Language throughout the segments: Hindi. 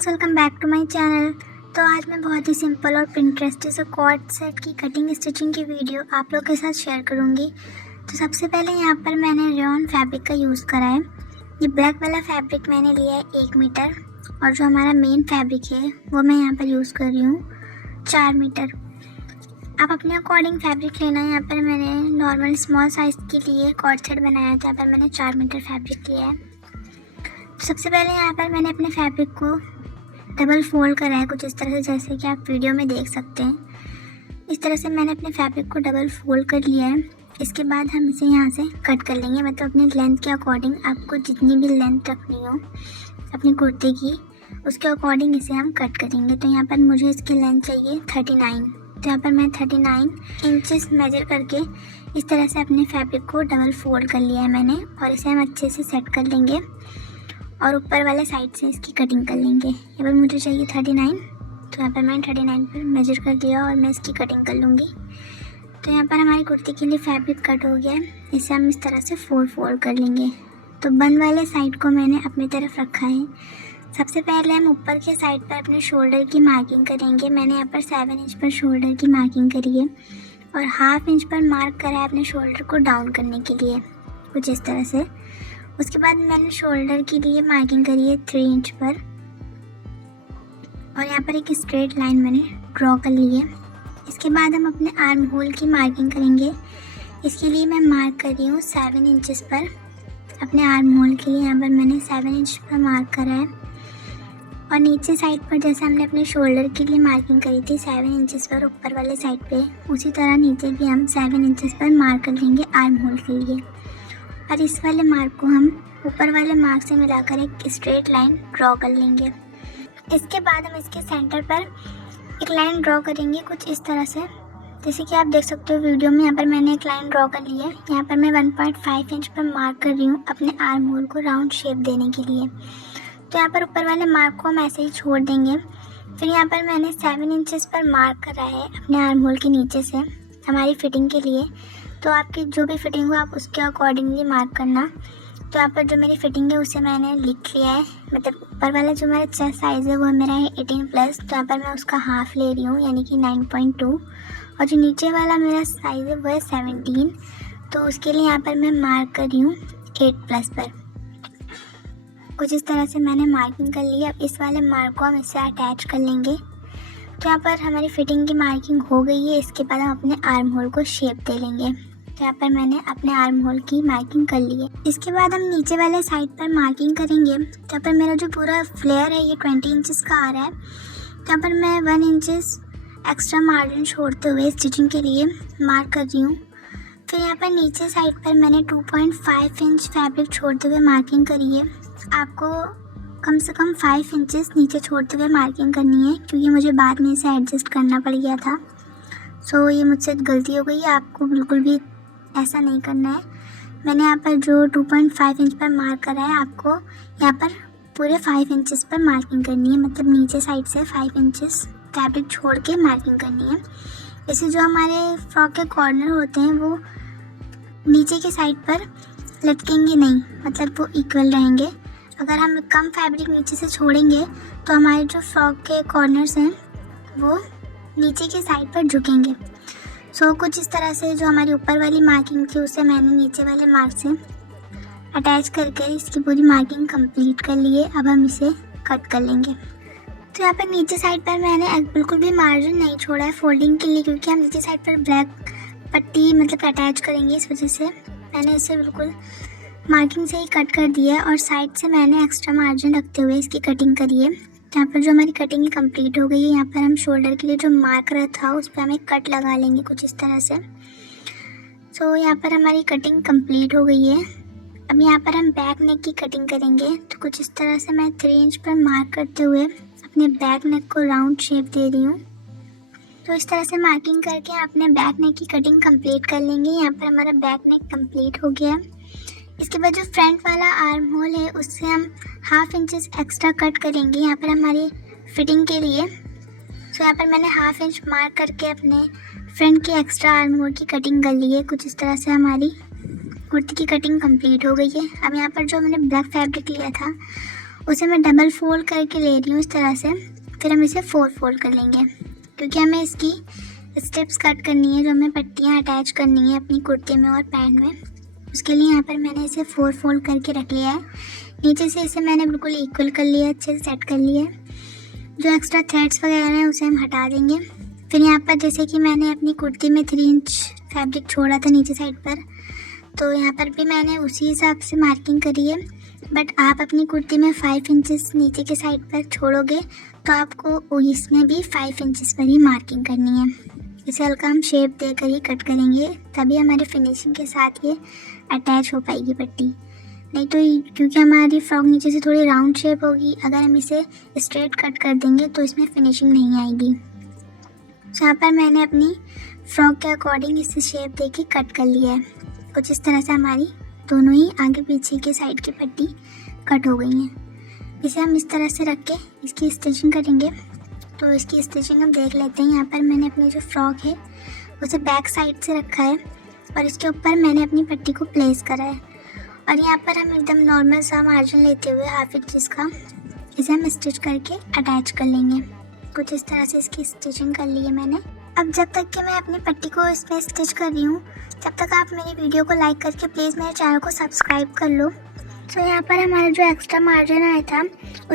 Friends, welcome back to my channel. तो आज मैं बहुत ही सिंपल और इंटरेस्टिंग से कॉर्ड सेट की कटिंग स्टिचिंग की वीडियो आप लोग के साथ शेयर करूंगी। तो सबसे पहले यहाँ पर मैंने रेयॉन फैब्रिक का यूज़ करा है। ये ब्लैक वाला फैब्रिक मैंने लिया है 1 मीटर, और जो हमारा मेन फैब्रिक है वो मैं यहाँ पर यूज़ कर रही हूँ 4 मीटर। आप अपने अकॉर्डिंग फैब्रिक लेना है। यहाँ पर मैंने नॉर्मल स्मॉल साइज़ के लिए कॉर्ड सेट बनाया था, यहाँ पर मैंने 4 मीटर फैब्रिक लिया है। सबसे पहले यहाँ पर मैंने अपने फैब्रिक को डबल फोल्ड करा है कुछ इस तरह से, जैसे कि आप वीडियो में देख सकते हैं। इस तरह से मैंने अपने फैब्रिक को डबल फोल्ड कर लिया है। इसके बाद हम इसे यहाँ से कट कर लेंगे, मतलब अपने लेंथ के अकॉर्डिंग आपको जितनी भी लेंथ रखनी हो अपनी कुर्ते की, उसके अकॉर्डिंग इसे हम कट करेंगे। तो यहाँ पर मुझे इसकी लेंथ चाहिए 39। तो यहाँ पर मैं 39 इंचेस मेजर करके इस तरह से अपने फैब्रिक को डबल फोल्ड कर लिया है मैंने, और इसे हम अच्छे से सेट कर लेंगे और ऊपर वाले साइड से इसकी कटिंग कर लेंगे। यहाँ पर मुझे चाहिए 39, तो यहाँ पर मैंने 39 पर मेजर कर दिया और मैं इसकी कटिंग कर लूँगी। तो यहाँ पर हमारी कुर्ती के लिए फैब्रिक कट हो गया है। इसे हम इस तरह से फोल्ड कर लेंगे। तो बंद वाले साइड को मैंने अपनी तरफ रखा है। सबसे पहले हम ऊपर के साइड पर अपने शोल्डर की मार्किंग करेंगे। मैंने यहाँ पर 7 इंच पर शोल्डर की मार्किंग करी है और ½ इंच पर मार्क करा है अपने शोल्डर को डाउन करने के लिए, कुछ इस तरह से। उसके बाद मैंने शोल्डर के लिए मार्किंग करी है 3 इंच पर, और यहाँ पर एक स्ट्रेट लाइन मैंने ड्रॉ कर ली है। इसके बाद हम अपने आर्म होल की मार्किंग करेंगे। इसके लिए मैं मार्क कर रही हूँ 7 इंचेस पर। अपने आर्म होल के लिए यहाँ पर मैंने 7 इंच पर मार्क करा है, और नीचे साइड पर जैसे हमने अपने शोल्डर के लिए मार्किंग करी थी 7 इंचेस पर ऊपर वाले साइड पे, उसी तरह नीचे भी हम 7 इंचेस पर मार्क कर लेंगे आर्म होल के लिए। और इस वाले मार्क को हम ऊपर वाले मार्क से मिलाकर एक स्ट्रेट लाइन ड्रॉ कर लेंगे। इसके बाद हम इसके सेंटर पर एक लाइन ड्रॉ करेंगे कुछ इस तरह से, जैसे कि आप देख सकते हो वीडियो में। यहाँ पर मैंने एक लाइन ड्रॉ कर ली है। यहाँ पर मैं 1.5 इंच पर मार्क कर रही हूँ अपने आर्म होल को राउंड शेप देने के लिए। तो यहाँ पर ऊपर वाले मार्क को हम ऐसे ही छोड़ देंगे। फिर यहाँ पर मैंने 7 इंचेस पर मार्क करा है अपने आर्म होल के नीचे से हमारी फिटिंग के लिए। तो आपकी जो भी फिटिंग हो आप उसके अकॉर्डिंगली मार्क करना। तो यहाँ पर जो मेरी फिटिंग है उसे मैंने लिख लिया है, मतलब ऊपर वाला जो मेरा चेस्ट साइज़ है वो मेरा है 18+। तो यहाँ पर मैं उसका हाफ ले रही हूँ, यानी कि 9.2, और जो नीचे वाला मेरा साइज़ है वो है 17। तो उसके लिए यहाँ पर मैं मार्क कर रही हूँ 8+ पर। कुछ इस तरह से मैंने मार्किंग कर ली है। अब इस वाले मार्क को हम इससे अटैच कर लेंगे। तो यहाँ पर हमारी फिटिंग की मार्किंग हो गई है। इसके बाद हम अपने आर्म होल को शेप दे लेंगे। तो यहाँ पर मैंने अपने आर्म होल की मार्किंग कर ली है। इसके बाद हम नीचे वाले साइड पर मार्किंग करेंगे। तो यहाँ पर मेरा जो पूरा फ्लेयर है ये 20 इंचेस का आ रहा है। तो यहाँ पर मैं 1 इंचेस एक्स्ट्रा मार्जिन छोड़ते हुए स्टिचिंग के लिए मार्क कर रही हूँ। फिर यहाँ पर नीचे साइड पर मैंने 2.5 इंच फैब्रिक छोड़ते हुए मार्किंग करी है। आपको कम से कम 5 इंचेस नीचे छोड़ते हुए मार्किंग करनी है, क्योंकि मुझे बाद में इसे एडजस्ट करना पड़ गया था। सो ये मुझसे गलती हो गई है, आपको बिल्कुल भी ऐसा नहीं करना है। मैंने यहाँ पर जो 2.5 इंच पर मार्क करा है, आपको यहाँ पर पूरे 5 इंचेस पर मार्किंग करनी है, मतलब नीचे साइड से 5 इंचेस फैब्रिक छोड़ के मार्किंग करनी है। इससे जो हमारे फ्रॉक के कॉर्नर होते हैं वो नीचे के साइड पर लटकेंगे नहीं, मतलब वो इक्वल रहेंगे। अगर हम कम फैब्रिक नीचे से छोड़ेंगे तो हमारे जो फ्रॉक के कॉर्नर्स हैं वो नीचे के साइड पर झुकेंगे। सो कुछ इस तरह से जो हमारी ऊपर वाली मार्किंग थी उसे मैंने नीचे वाले मार्क से अटैच करके इसकी पूरी मार्किंग कंप्लीट कर ली है। अब हम इसे कट कर लेंगे। तो यहाँ पर नीचे साइड पर मैंने बिल्कुल भी मार्जिन नहीं छोड़ा है फोल्डिंग के लिए, क्योंकि हम नीचे साइड पर ब्लैक पट्टी मतलब अटैच करेंगे। इस वजह से मैंने इसे बिल्कुल मार्किंग से ही कट कर दिया है, और साइड से मैंने एक्स्ट्रा मार्जिन रखते हुए इसकी कटिंग करी है। यहाँ पर जो हमारी कटिंग कंप्लीट हो गई है, यहाँ पर हम शोल्डर के लिए जो मार्क रहा था उस पर हम एक कट लगा लेंगे कुछ इस तरह से। सो यहाँ पर हमारी कटिंग कंप्लीट हो गई है। अब यहाँ पर हम बैक नेक की कटिंग करेंगे। तो कुछ इस तरह से मैं 3 इंच पर मार्क करते हुए अपने बैक नेक को राउंड शेप दे रही हूँ। तो इस तरह से मार्किंग करके अपने बैक नेक की कटिंग कंप्लीट कर लेंगे। यहाँ पर हमारा बैक नेक कंप्लीट हो गया है। इसके बाद जो फ्रंट वाला आर्म होल है उससे हम ½ इंचेस एक्स्ट्रा कट करेंगे यहाँ पर हमारी फिटिंग के लिए। सो यहाँ पर मैंने ½ इंच मार्क करके अपने फ्रंट के एक्स्ट्रा आर्म होल की कटिंग कर ली है। कुछ इस तरह से हमारी कुर्ती की कटिंग कंप्लीट हो गई है। अब यहाँ पर जो मैंने ब्लैक फैब्रिक लिया था उसे मैं डबल फोल्ड करके ले रही हूँ इस तरह से। फिर हम इसे 4 फोल्ड कर लेंगे, क्योंकि हमें इसकी स्ट्रिप्स कट करनी है, जो हमें पट्टियाँ अटैच करनी है अपनी कुर्ते में और पैंट में। उसके लिए यहाँ पर मैंने इसे 4 फोल्ड करके रख लिया है। नीचे से इसे मैंने बिल्कुल इक्वल कर लिया है, अच्छे से सेट कर लिया है। जो एक्स्ट्रा थ्रेड्स वगैरह हैं उसे हम हटा देंगे। फिर यहाँ पर जैसे कि मैंने अपनी कुर्ती में 3 इंच फैब्रिक छोड़ा था नीचे साइड पर, तो यहाँ पर भी मैंने उसी हिसाब से मार्किंग करी है। बट आप अपनी कुर्ती में 5 इंचेस नीचे के साइड पर छोड़ोगे तो आपको इसमें भी 5 इंचेस पर ही मार्किंग करनी है। इसे हल्का हम शेप देकर ही कट करेंगे, तभी हमारे फिनिशिंग के साथ ये अटैच हो पाएगी पट्टी। नहीं तो क्योंकि हमारी फ्रॉक नीचे से थोड़ी राउंड शेप होगी, अगर हम इसे स्ट्रेट कट कर देंगे तो इसमें फिनिशिंग नहीं आएगी। तो यहाँ पर मैंने अपनी फ्रॉक के अकॉर्डिंग इसे शेप देके कट कर लिया है। कुछ इस तरह से हमारी दोनों ही आगे पीछे के साइड की पट्टी कट हो गई हैं। इसे हम इस तरह से रख के इसकी स्टिचिंग करेंगे। तो इसकी स्टिचिंग हम देख लेते हैं। यहाँ पर मैंने अपनी जो फ्रॉक है उसे बैक साइड से रखा है और इसके ऊपर मैंने अपनी पट्टी को प्लेस करा है। और यहाँ पर हम एकदम नॉर्मल सा मार्जिन लेते हुए 1/2 इंच का इसे हम स्टिच करके अटैच कर लेंगे। कुछ इस तरह से इसकी स्टिचिंग कर ली है मैंने। अब जब तक कि मैं अपनी पट्टी को इसमें स्टिच कर रही हूँ, तब तक आप मेरी वीडियो को लाइक करके प्लीज़ मेरे चैनल को सब्सक्राइब कर लो। तो यहाँ पर हमारा जो एक्स्ट्रा मार्जिन आया था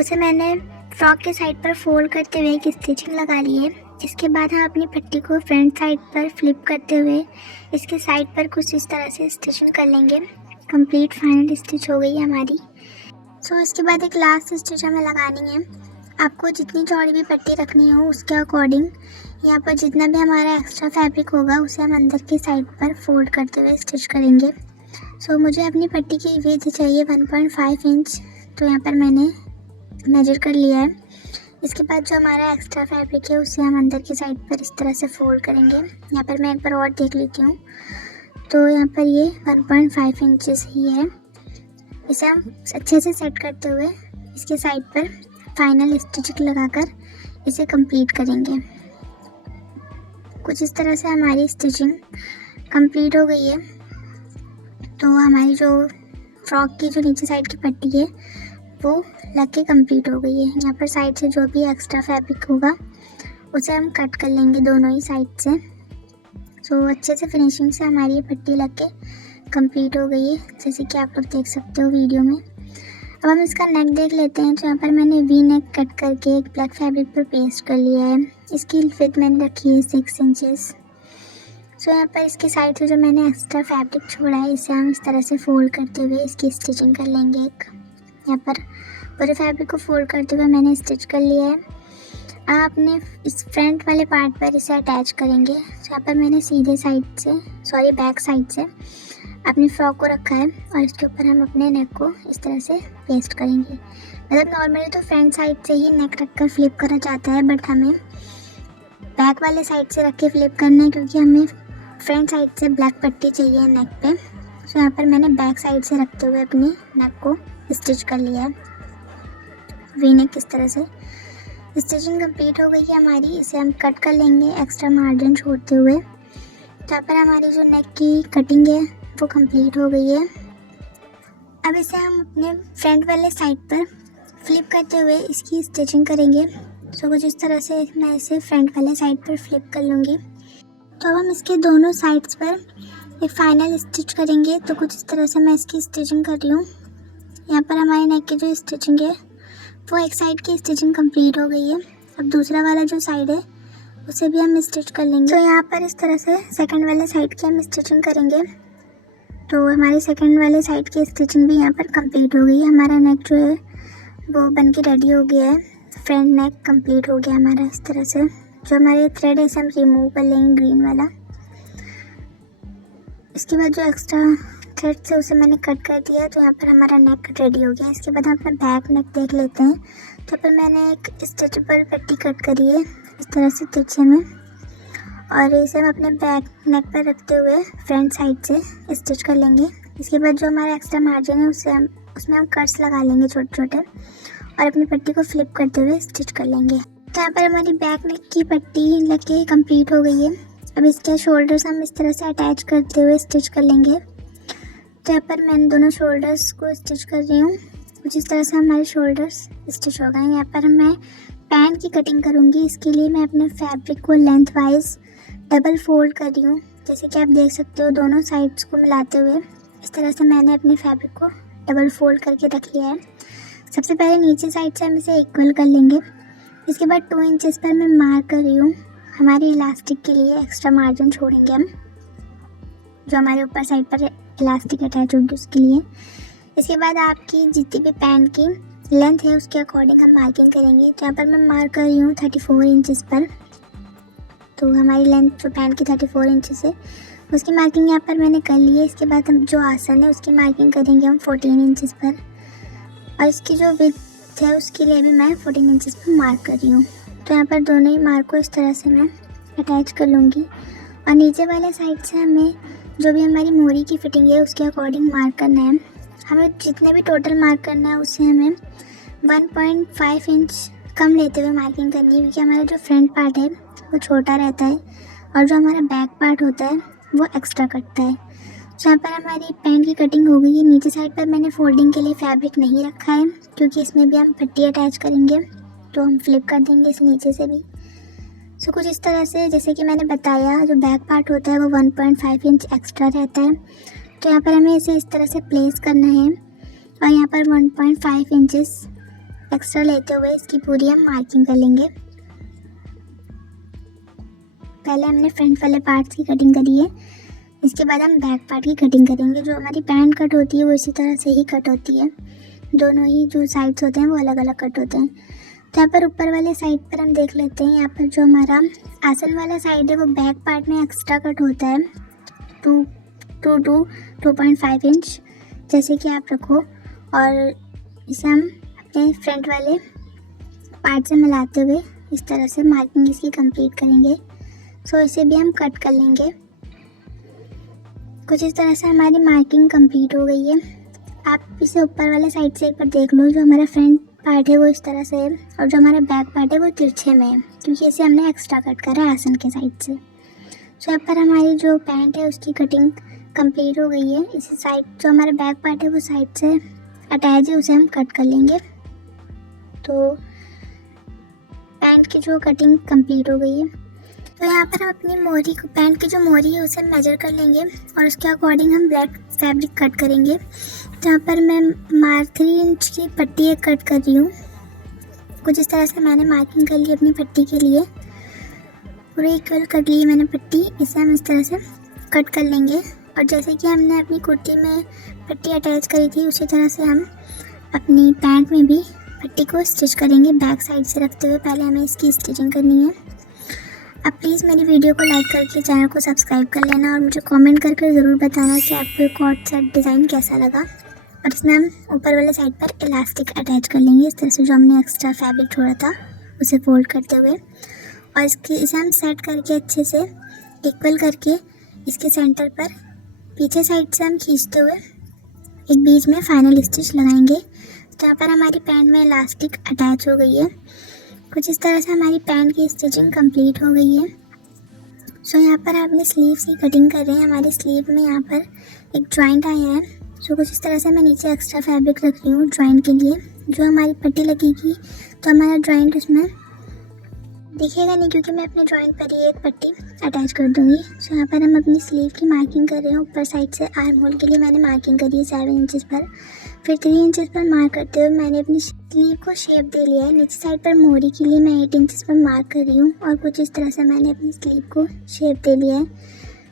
उसे मैंने फ्रॉक के साइड पर फोल्ड करते हुए एक स्टिचिंग लगा ली है। इसके बाद हम अपनी पट्टी को फ्रंट साइड पर फ्लिप करते हुए इसके साइड पर कुछ इस तरह से स्टिचिंग कर लेंगे। कंप्लीट फाइनल स्टिच हो गई है हमारी। सो इसके बाद एक लास्ट स्टिच हमें लगानी है। आपको जितनी चौड़ी भी पट्टी रखनी हो उसके अकॉर्डिंग यहाँ पर जितना भी हमारा एक्स्ट्रा फैब्रिक होगा उसे हम अंदर की साइड पर फोल्ड करते हुए स्टिच करेंगे। सो मुझे अपनी पट्टी की विड्थ चाहिए 1.5 इंच, तो यहाँ पर मैंने मेजर कर लिया है। इसके बाद जो हमारा एक्स्ट्रा फैब्रिक है उसे हम अंदर की साइड पर इस तरह से फोल्ड करेंगे। यहाँ पर मैं एक बार और देख लेती हूँ, तो यहाँ पर ये 1.5 इंचेस ही है। इसे हम अच्छे से सेट करते हुए इसके साइड पर फाइनल स्टिचिंग लगाकर इसे कंप्लीट करेंगे। कुछ इस तरह से हमारी स्टिचिंग कंप्लीट हो गई है। तो हमारी जो फ्रॉक की जो नीचे साइड की पट्टी है वो लग के कंप्लीट हो गई है। यहाँ पर साइड से जो भी एक्स्ट्रा फैब्रिक होगा उसे हम कट कर लेंगे दोनों ही साइड से। सो अच्छे से फिनिशिंग से हमारी ये पट्टी लग के कंप्लीट हो गई है, जैसे कि आप लोग देख सकते हो वीडियो में। अब हम इसका नेक देख लेते हैं। तो यहाँ पर मैंने वी नेक कट करके एक ब्लैक फैब्रिक पर पेस्ट कर लिया है। इसकी विड्थ मैंने रखी है 6 इंचेस। सो यहाँ पर इसके साइड से जो मैंने एक्स्ट्रा फैब्रिक छोड़ा है इसे हम इस तरह से फोल्ड करते हुए इसकी स्टिचिंग कर लेंगे। एक यहाँ पर पूरे फैब्रिक को फोल्ड करते हुए मैंने स्टिच कर लिया है। अब अपने इस फ्रंट वाले पार्ट पर इसे अटैच करेंगे। यहाँ पर मैंने सीधे साइड से बैक साइड से अपनी फ्रॉक को रखा है और इसके ऊपर हम अपने नेक को इस तरह से पेस्ट करेंगे। मतलब नॉर्मली तो फ्रंट साइड से ही नेक रखकर फ्लिप करा जाता है, बट हमें बैक वाले साइड से रख के फ्लिप करना है, क्योंकि हमें फ्रंट साइड से ब्लैक पट्टी चाहिए नेक पे। तो यहाँ पर मैंने बैक साइड से रखते हुए अपनी नेक को स्टिच कर लिया है वी नेक। इस तरह से स्टिचिंग कंप्लीट हो गई है हमारी। इसे हम कट कर लेंगे एक्स्ट्रा मार्जिन छोड़ते हुए। यहाँ पर हमारी जो नेक की कटिंग है वो कंप्लीट हो गई है। अब इसे हम अपने फ्रंट वाले साइड पर फ्लिप करते हुए इसकी स्टिचिंग करेंगे। सो कुछ इस तरह से मैं इसे फ्रंट वाले साइड पर फ्लिप कर लूँगी। तो अब हम इसके दोनों साइड्स पर एक फाइनल स्टिच करेंगे। तो कुछ इस तरह से मैं इसकी स्टिचिंग कर रही हूँ। यहाँ पर हमारे नेक की जो स्टिचिंग है वो एक साइड की स्टिचिंग कंप्लीट हो गई है। अब दूसरा वाला जो साइड है उसे भी हम स्टिच कर लेंगे। तो यहाँ पर इस तरह से सेकंड वाले साइड की हम स्टिचिंग करेंगे। तो हमारी सेकंड वाले साइड की स्टिचिंग भी यहाँ पर कंप्लीट हो गई है। हमारा नेक जो है वो बन के रेडी हो गया है। फ्रंट नेक कंप्लीट हो गया हमारा इस तरह से। जो हमारे थ्रेड है इसे हम रिमूव कर लेंगे ग्रीन वाला। इसके बाद जो एक्स्ट्रा थ्रेड से उसे मैंने कट कर दिया। तो यहाँ पर हमारा नेक रेडी हो गया। इसके बाद हम अपना बैक नेक देख लेते हैं। तो पर मैंने एक स्ट्रेचेबल पट्टी कट करी है इस तरह से तिरछे में, और इसे हम अपने बैक नेक पर रखते हुए फ्रंट साइड से स्टिच कर लेंगे। इसके बाद जो हमारा एक्स्ट्रा मार्जिन है उसमें हम कट्स लगा लेंगे छोटे छोटे, और अपनी पट्टी को फ्लिप करते हुए स्टिच कर लेंगे। तो यहाँ पर हमारी बैक नेक की पट्टी लग के कंप्लीट हो गई है। अब इसके शोल्डर्स हम इस तरह से अटैच करते हुए स्टिच कर लेंगे। तो यहाँ पर मैं दोनों शोल्डर्स को स्टिच कर रही हूँ। कुछ इस तरह से हमारे शोल्डर्स स्टिच हो गए। यहाँ पर मैं पैंट की कटिंग करूँगी। इसके लिए मैं अपने फैब्रिक को लेंथ वाइज डबल फोल्ड कर रही हूँ। जैसे कि आप देख सकते हो दोनों साइड्स को मिलाते हुए इस तरह से मैंने अपने फैब्रिक को डबल फोल्ड करके रख लिया है। सबसे पहले नीचे साइड से हम इसे इक्वल कर लेंगे। इसके बाद 2 इंचेस पर मैं मार्क कर रही हूँ। हमारे इलास्टिक के लिए एक्स्ट्रा मार्जिन छोड़ेंगे हम, जो हमारे ऊपर साइड पर इलास्टिक अटैच होगी उसके लिए। इसके बाद आपकी जितनी भी पैंट की लेंथ है उसके अकॉर्डिंग हम मार्किंग करेंगे। तो यहाँ पर मैं मार्क कर रही हूँ 34 इंचेस पर। तो हमारी लेंथ जो पैंट की 34 इंचेस है उसकी मार्किंग यहाँ पर मैंने कर ली है। इसके बाद हम जो आसन है उसकी मार्किंग करेंगे हम 14 इंचेस पर, और इसकी जो विड्थ है उसके लिए भी मैं 14 इंचेस पर मार्क कर रही हूँ। तो यहाँ पर दोनों ही मार्क को इस तरह से मैं अटैच कर लूँगी। और नीचे वाले साइड से हमें जो भी हमारी मोरी की फिटिंग है उसके अकॉर्डिंग मार्क करना है। हमें जितने भी टोटल मार्क करना है उससे हमें 1.5 इंच कम लेते हुए मार्किंग करनी है, क्योंकि हमारा जो फ्रंट पार्ट है वो छोटा रहता है और जो हमारा बैक पार्ट होता है वो एक्स्ट्रा कटता है। तो यहाँ पर हमारी पैंट की कटिंग हो गई है। नीचे साइड पर मैंने फोल्डिंग के लिए फैब्रिक नहीं रखा है, क्योंकि इसमें भी हम पट्टी अटैच करेंगे, तो हम फ्लिप कर देंगे इसे नीचे से भी। सो कुछ इस तरह से, जैसे कि मैंने बताया, जो बैक पार्ट होता है वो 1.5 इंच एक्स्ट्रा रहता है। तो यहाँ पर हमें इसे इस तरह से प्लेस करना है और यहाँ पर 1.5 इंचेस एक्स्ट्रा लेते हुए इसकी पूरी हम मार्किंग कर लेंगे। पहले हमने फ्रंट वाले पार्ट्स की कटिंग करी है, इसके बाद हम बैक पार्ट की कटिंग करेंगे। जो हमारी पैंट कट होती है वो इसी तरह से ही कट होती है, दोनों ही जो साइड्स होते हैं वो अलग अलग कट होते हैं। तो यहाँ पर ऊपर वाले साइड पर हम देख लेते हैं, यहाँ पर जो हमारा आसन वाला साइड है वो बैक पार्ट में एक्स्ट्रा कट होता है 2 to 2.5 इंच, जैसे कि आप रखो, और इसे हम अपने फ्रंट वाले पार्ट से मिलाते हुए इस तरह से मार्किंग इसकी कंप्लीट करेंगे। सो इसे भी हम कट कर लेंगे। कुछ इस तरह से हमारी मार्किंग कंप्लीट हो गई है। आप इसे ऊपर वाले साइड से एक बार देख लो, जो हमारा फ्रंट पार्ट है वो इस तरह से है और जो हमारा बैक पार्ट है वो तिरछे में है, क्योंकि इसे हमने एक्स्ट्रा कट करा है आसन के साइड से। सो यहाँ पर हमारी जो पैंट है उसकी कटिंग कंप्लीट हो गई है। इसी साइड जो हमारा बैक पार्ट है वो साइड से अटैच है, उसे हम कट कर लेंगे। तो पैंट की जो कटिंग कंप्लीट हो गई है, तो यहाँ पर हम अपनी मोरी को, पैंट की जो मोरी है उसे मेजर कर लेंगे और उसके अकॉर्डिंग हम ब्लैक फैब्रिक कट करेंगे। तो यहाँ पर मैं 3 इंच की पट्टी एक कट कर रही हूँ। कुछ इस तरह से मैंने मार्किंग कर ली अपनी पट्टी के लिए, पूरे इक्वल कट ली मैंने पट्टी। इसे हम इस तरह से कट कर लेंगे और जैसे कि हमने अपनी कुर्ती में पट्टी अटैच करी थी उसी तरह से हम अपनी पैंट में भी पट्टी को स्टिच करेंगे बैक साइड से रखते हुए। पहले हमें इसकी स्टिचिंग करनी है। आप प्लीज़ मेरी वीडियो को लाइक करके चैनल को सब्सक्राइब कर लेना और मुझे कमेंट करके ज़रूर बताना कि आपको कॉट सेट डिज़ाइन कैसा लगा। और इसमें हम ऊपर वाले साइड पर इलास्टिक अटैच कर लेंगे इस तरह से, जो हमने एक्स्ट्रा फैब्रिक छोड़ा था उसे फोल्ड करते हुए, और इसे हम सेट करके अच्छे से इक्वल करके इसके सेंटर पर पीछे साइड से हम खींचते हुए एक बीच में फाइनल स्टिच लगाएंगे। तो यहाँ पर हमारी पैंट में इलास्टिक अटैच हो गई है। कुछ इस तरह से हमारी पैंट की स्टिचिंग कंप्लीट हो गई है। सो यहाँ पर आपने स्लीव्स की कटिंग कर रहे हैं। हमारे स्लीव में यहाँ पर एक जॉइंट आया है। सो कुछ इस तरह से मैं नीचे एक्स्ट्रा फैब्रिक रख रही हूँ जॉइंट के लिए। जो हमारी पट्टी लगेगी तो हमारा जॉइंट उसमें दिखेगा नहीं, क्योंकि मैं अपने जॉइंट पर ही एक पट्टी अटैच कर दूँगी। सो यहाँ पर हम अपनी स्लीव की मार्किंग कर रहे हैं। ऊपर साइड से आर्म होल के लिए मैंने मार्किंग करी है 7 इंचेस पर, फिर 3 इंचेस पर मार्क करते हुए मैंने अपनी स्लीव को शेप दे लिया है। नीचे साइड पर मोरी के लिए मैं 8 इंचेस पर मार्क कर रही हूँ और कुछ इस तरह से मैंने अपनी स्लीव को शेप दे लिया है।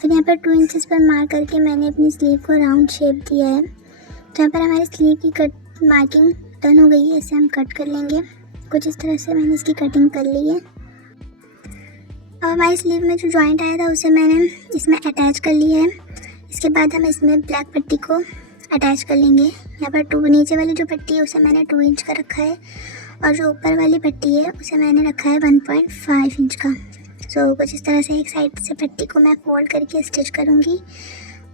फिर यहाँ पर 2 इंचेस पर मार्क करके मैंने अपनी स्लीव को राउंड शेप दिया है। तो यहाँ पर हमारी स्लीव की कट मार्किंग डन हो गई है। इसे हम कट कर लेंगे। कुछ इस तरह से मैंने इसकी कटिंग कर ली है। अब हमारी स्लीव में जो जॉइंट आया था उसे मैंने इसमें अटैच कर लिया है। इसके बाद हम इसमें ब्लैक पट्टी को अटैच कर लेंगे। यहाँ पर नीचे वाली जो पट्टी है उसे मैंने 2 इंच का रखा है और जो ऊपर वाली पट्टी है उसे मैंने रखा है 1.5 इंच का। सो कुछ इस तरह से एक साइड से पट्टी को मैं फोल्ड करके स्टिच करूँगी।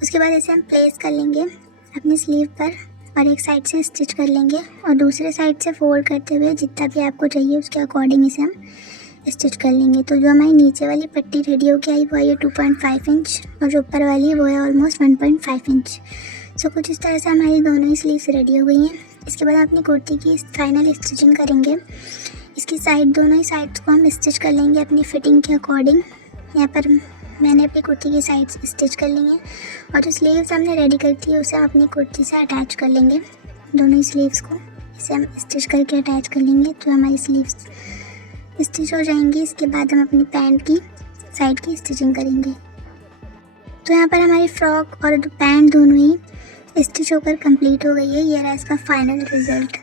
उसके बाद इसे हम प्लेस कर लेंगे अपनी स्लीव पर और एक साइड से स्टिच कर लेंगे और दूसरे साइड से फोल्ड करते हुए जितना भी आपको चाहिए उसके अकॉर्डिंग इसे हम स्टिच कर लेंगे। तो जो हमारी नीचे वाली पट्टी रेडी होकर आई वो आई है 2.5 इंच और जो ऊपर वाली है वो है ऑलमोस्ट 1.5 इंच। सो कुछ इस तरह से हमारी दोनों ही स्लीव्स रेडी हो गई हैं। इसके बाद अपनी कुर्ती की फाइनल स्टिचिंग करेंगे। इसकी साइड, दोनों ही साइड्स को हम स्टिच कर लेंगे अपनी फिटिंग के अकॉर्डिंग। यहाँ पर मैंने अपनी कुर्ती की साइड्स स्टिच कर ली हैं और जो स्लीव्स हमने रेडी करती है उसे हम अपनी कुर्ती से अटैच कर लेंगे। दोनों ही स्लीव्स को इसे हम स्टिच करके अटैच कर लेंगे तो हमारी स्लीव्स स्टिच हो जाएंगी। इसके बाद हम अपनी पैंट की साइड की स्टिचिंग करेंगे। तो यहाँ पर हमारी फ्रॉक और पैंट दोनों ही स्टिच होकर कंप्लीट हो गई है। ये रहा इसका फाइनल रिजल्ट।